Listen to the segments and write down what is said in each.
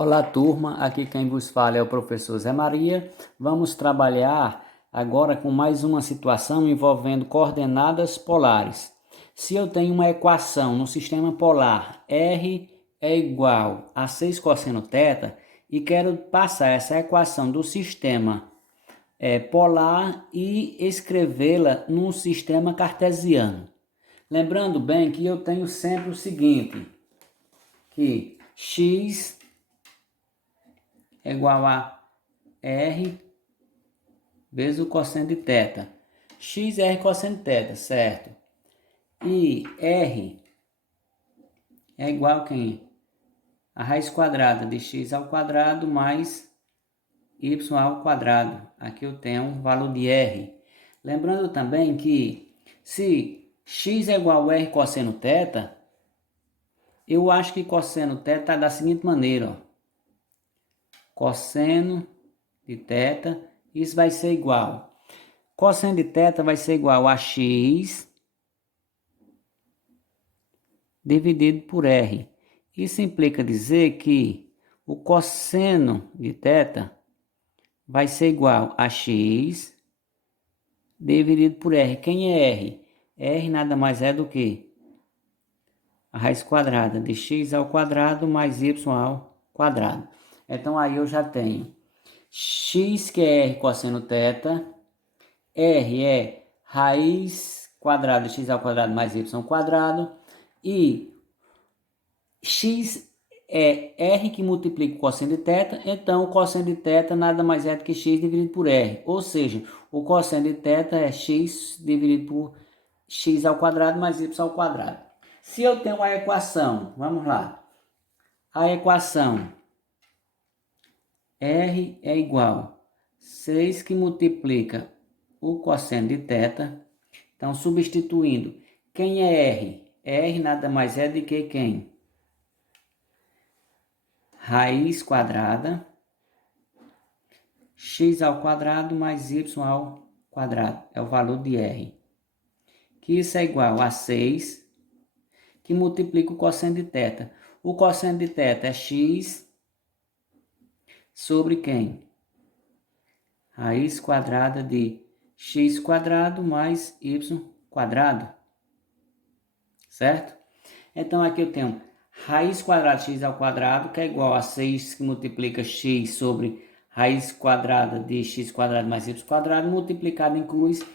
Olá, turma, aqui quem vos fala é o professor Zé Maria. Vamos trabalhar agora com mais uma situação envolvendo coordenadas polares. Se eu tenho uma equação no sistema polar, R é igual a 6 cosseno θ, e quero passar essa equação do sistema polar e escrevê-la num sistema cartesiano. Lembrando bem que eu tenho sempre o seguinte, que x é igual a R vezes o cosseno de θ. X é R cosseno de θ, certo? E R é igual a quem? A raiz quadrada de x ao quadrado mais y ao quadrado. Aqui eu tenho o valor de R. Lembrando também que se x é igual a R cosseno θ, eu acho que cosseno θ está da seguinte maneira, ó. Cosseno de θ, isso vai ser igual. Cosseno de θ vai ser igual a x dividido por R. Isso implica dizer que o cosseno de θ vai ser igual a x dividido por R. Quem é R? R nada mais é do que a raiz quadrada de x ao quadrado mais y ao quadrado. Então aí eu já tenho x, que é R cosseno θ, R é raiz quadrada de x ao quadrado mais y ao quadrado, e x é R que multiplica o cosseno de θ, então o cosseno de θ nada mais é do que x dividido por R, ou seja, o cosseno de θ é x dividido por x ao quadrado mais y ao quadrado. Se eu tenho a equação, vamos lá, a equação R é igual a 6 que multiplica o cosseno de θ. Então, substituindo, quem é R? R nada mais é do que quem? Raiz quadrada, x ao quadrado mais y ao quadrado. É o valor de R. Que isso é igual a 6, que multiplica o cosseno de θ. O cosseno de θ é x sobre quem? Raiz quadrada de x quadrado mais y quadrado, certo? Então aqui eu tenho raiz quadrada de x ao quadrado, que é igual a 6 que multiplica x sobre raiz quadrada de x quadrado mais y quadrado, multiplicado em cruz,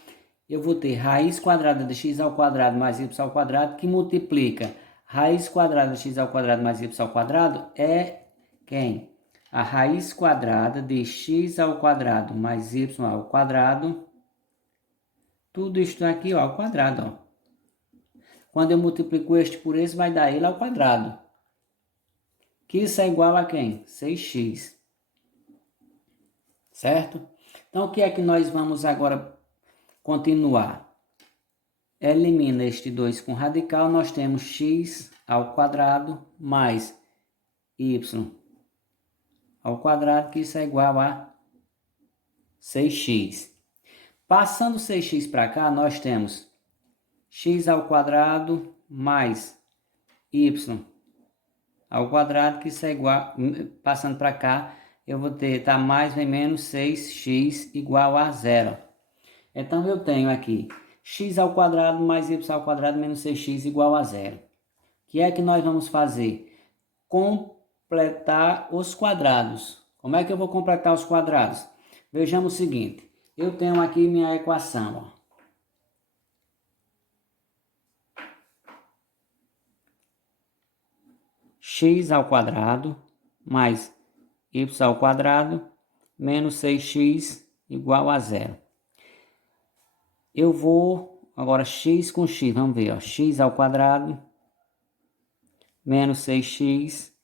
eu vou ter raiz quadrada de x ao quadrado mais y ao quadrado, que multiplica raiz quadrada de x ao quadrado mais y ao quadrado, é quem? A raiz quadrada de x ao quadrado mais y ao quadrado, tudo isto aqui ó, ao quadrado. Ó. Quando eu multiplico este por esse, vai dar ele ao quadrado. Que isso é igual a quem? 6x. Certo? Então, o que é que nós vamos agora continuar? Elimina este 2 com radical, nós temos x ao quadrado mais y ao quadrado, que isso é igual a 6x. Passando 6x para cá, nós temos x ao quadrado mais y ao quadrado, que isso é igual, passando para cá, eu vou ter, tá mais ou menos 6x igual a zero. Então, eu tenho aqui x ao quadrado mais y ao quadrado menos 6x igual a zero. O que é que nós vamos fazer? Completar os quadrados. Como é que eu vou completar os quadrados? Vejamos o seguinte, eu tenho aqui minha equação, ó. X ao quadrado mais y ao quadrado menos 6x igual a zero. Eu vou, agora x com x, vamos ver, ó, x ao quadrado menos 6x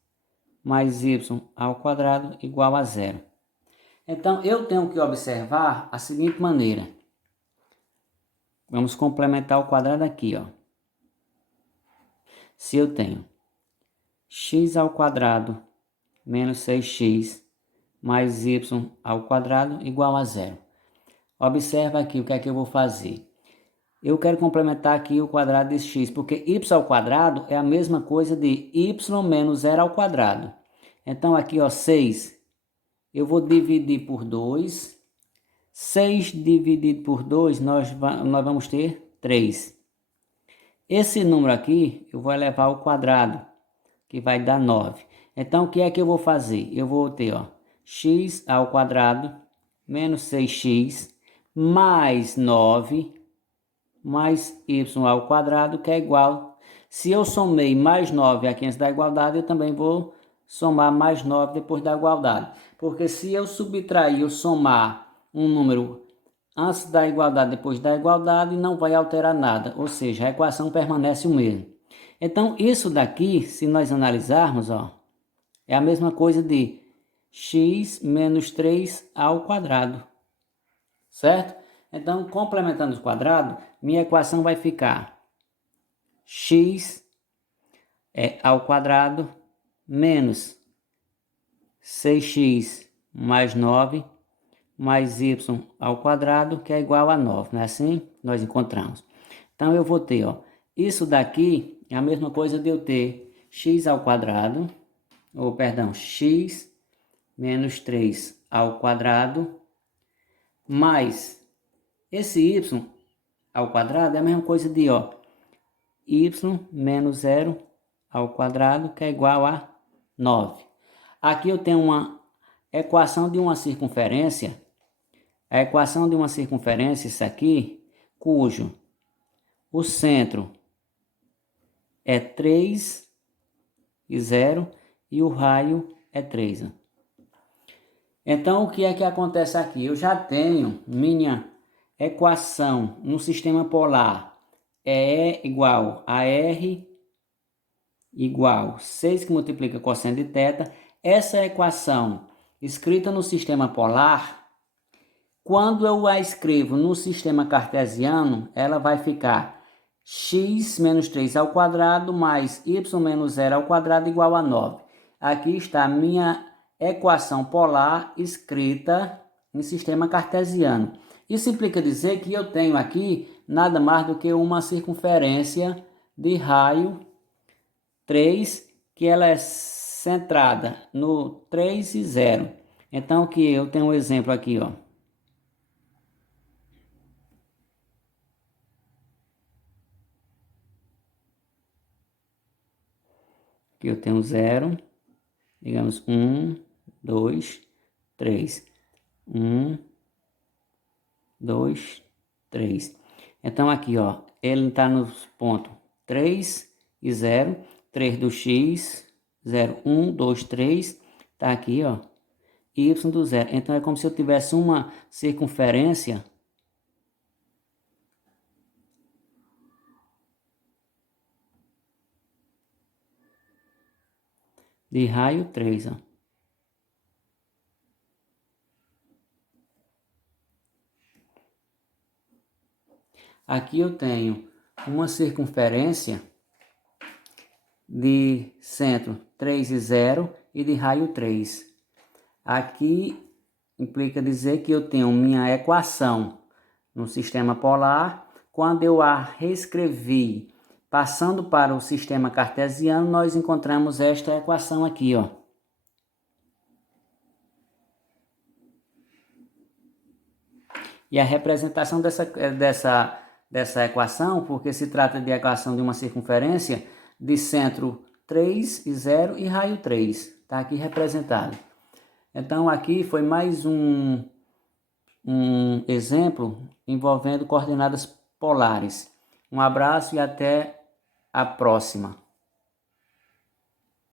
mais y ao quadrado igual a zero. Então, eu tenho que observar a seguinte maneira. Vamos complementar o quadrado aqui, ó. Se eu tenho x ao quadrado menos 6x mais y ao quadrado igual a zero. Observa aqui o que é que eu vou fazer. Eu quero complementar aqui o quadrado de x, porque y ao quadrado é a mesma coisa de y menos zero ao quadrado. Então aqui, ó, 6. Eu vou dividir por 2. 6 dividido por 2, nós vamos ter 3. Esse número aqui, eu vou elevar ao quadrado, que vai dar 9. Então, o que é que eu vou fazer? Eu vou ter, ó, x ao quadrado menos 6x mais 9 mais y ao quadrado, que é igual. Se eu somei mais 9 aqui antes da igualdade, eu também vou somar mais 9 depois da igualdade. Porque se eu subtrair ou somar um número antes da igualdade, depois da igualdade, não vai alterar nada. Ou seja, a equação permanece o mesmo. Então, isso daqui, se nós analisarmos, ó, é a mesma coisa de x menos 3 ao quadrado. Certo? Então, complementando os quadrados, minha equação vai ficar x ao quadrado menos 6x mais 9 mais y ao quadrado, que é igual a 9, não é assim? Nós encontramos. Então, eu vou ter, ó, isso daqui é a mesma coisa de eu ter x ao quadrado, ou perdão, x menos 3 ao quadrado, mais esse y ao quadrado é a mesma coisa de, ó, y menos 0 ao quadrado, que é igual a 9. Aqui eu tenho uma equação de uma circunferência. A equação de uma circunferência, isso aqui, cujo o centro é 3 e 0 e o raio é 3. Então, o que é que acontece aqui? Eu já tenho minha equação no sistema polar. É igual a R igual 6 que multiplica cosseno de θ. Essa equação escrita no sistema polar, quando eu a escrevo no sistema cartesiano, ela vai ficar x menos 3 ao quadrado mais y menos 0 ao quadrado igual a 9. Aqui está a minha equação polar escrita em sistema cartesiano. Isso implica dizer que eu tenho aqui nada mais do que uma circunferência de raio 3, que ela é centrada no 3 e 0. Então, que eu tenho um exemplo aqui, ó. Aqui eu tenho 0, digamos 1, 2, 3. 1, 2, 3. Então aqui, ó, ele está nos pontos 3 e 0, 3 do x, 0, 1, 2, 3, tá aqui, ó, y do 0. Então é como se eu tivesse uma circunferência de raio 3, ó. Aqui eu tenho uma circunferência de centro 3 e 0 e de raio 3. Aqui implica dizer que eu tenho minha equação no sistema polar. Quando eu a reescrevi passando para o sistema cartesiano, nós encontramos esta equação aqui, ó. E a representação dessa equação, porque se trata de equação de uma circunferência de centro 3 e 0 e raio 3. Está aqui representado. Então, aqui foi mais um exemplo envolvendo coordenadas polares. Um abraço e até a próxima.